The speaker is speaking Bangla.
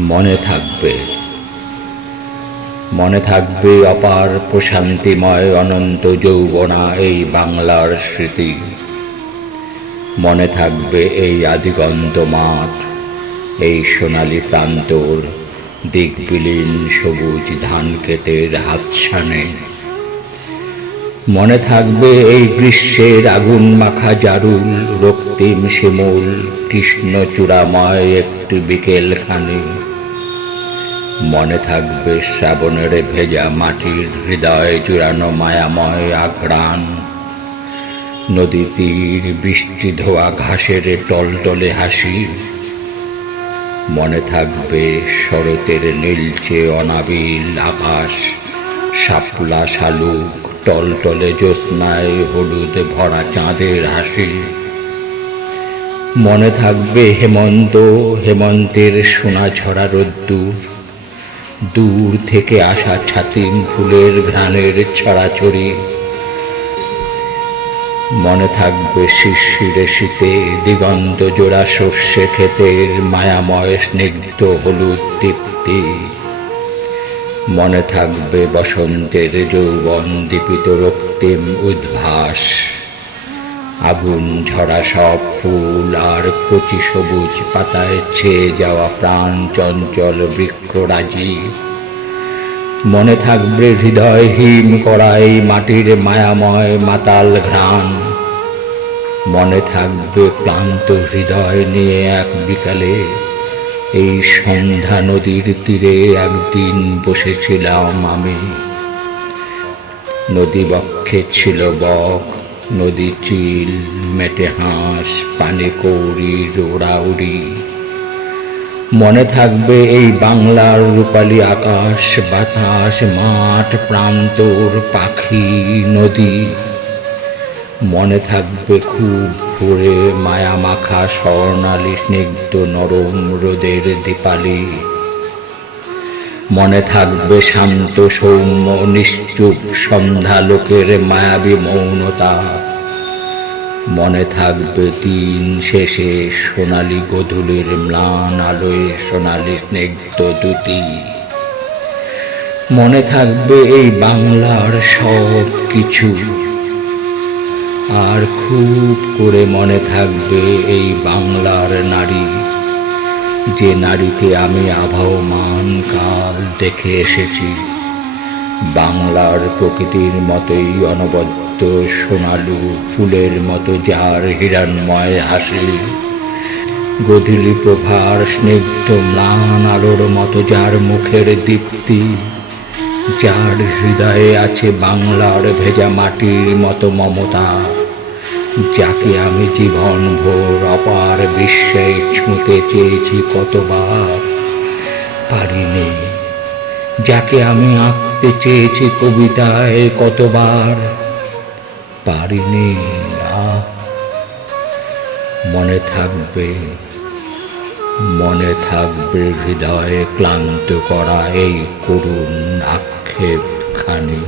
মনে থাকবে। মনে থাকবে অপার প্রশান্তিময় অনন্ত যৌবনা এই বাংলার স্মৃতি। মনে থাকবে এই আদিগন্ত মাঠ, এই সোনালি প্রান্তর, দিকবিলীন সবুজ ধান ক্ষেতের হাতছানে। মনে থাকবে এই গ্রীষ্মের আগুন মাখা জারুল, রক্তিম শিমুল কৃষ্ণচূড়াময় একটি বিকেলখানি। মনে থাকবে শ্রাবণের ভেজা মাটির হৃদয় জুড়ানো মায়াময় আঘ্রাণ। নদী তীর, বৃষ্টি ধোয়া, ঘাসের টলটলে হাসি। মনে থাকবে শরতের নীলচে অনাবিল আকাশ, শাপলা শালুক, টলটলে জ্যোৎস্নায় হলুদ ভরা চাঁদের হাসি। মনে থাকবে হেমন্ত, হেমন্তের সোনা ঝরা রোদ্দুর দূর থেকে আসা ছাতিম ফুলের ঘ্রাণের ছড়াছড়ি। মনে থাকবে শিশিরে শীতে দিগন্ত জোড়া সর্ষে ক্ষেতের মায়াময় স্নিগ্ধ হলুদ দীপ্তি মনে থাকবে বসন্তের যৌবন দীপিত রক্তিম উদ্ভাস। আগুন, ঝরা সব ফুল আর কচি সবুজ পাতায় ছেয়ে যাওয়া প্রাণ চঞ্চল বৃক্ষরাজি মনে থাকবে হৃদয় হিম করাই মাটির মায়াময় মাতাল ঘ্রাণ। মনে থাকবে ক্লান্ত হৃদয় নিয়ে এক বিকালে। এই সন্ধ্যা নদীর তীরে একদিন বসেছিলাম আমি। নদী বক্ষে ছিল বক নদী চিল, মেটে হাঁস, পানে কৌড়ি রোড়াউড়ি মনে থাকবে এই বাংলার রূপালী আকাশ, বাতাস, মাঠ, প্রান্তর, পাখি, নদী। মনে থাকবে খুব ভোরে মায়া মাখা স্বর্ণালী, স্নিগ্ধ, নরম রোদের দীপালি। মনে থাকবে শান্ত সৌম্য নিশ্চুপ সন্ধ্যা লোকের মায়াবী মৌনতা। মনে থাকবে দিন শেষে সোনালি গধূলির ম্লান আলোয় সোনালি স্নিগ্ধ দুটি। মনে থাকবে এই বাংলার সব কিছু আর খুব করে মনে থাকবে এই বাংলার নারী। যে নারীকে আমি আবহমান কাল দেখে এসেছি, বাংলার প্রকৃতির মতোই অনবদ্য সোনালু ফুলের মতো যার হিরণময় হাসি, গধূলি প্রভার স্নিগ্ধ ম্লান আলোর মতো যার মুখের দীপ্তি, যার হৃদয়ে আছে বাংলার ভেজা মাটির মতো মমতা। যাকে আমি জীবন ভোর অপার বিশ্বে ছুঁতে চেয়েছি কতবার, পারিনি। যাকে আমি আঁকতে চেয়েছি কবিতায় কতবার, পারিনি। মনে থাকবে মনে থাকবে হৃদয়ে ক্লান্ত করা এই করুণ আক্ষেপ খানি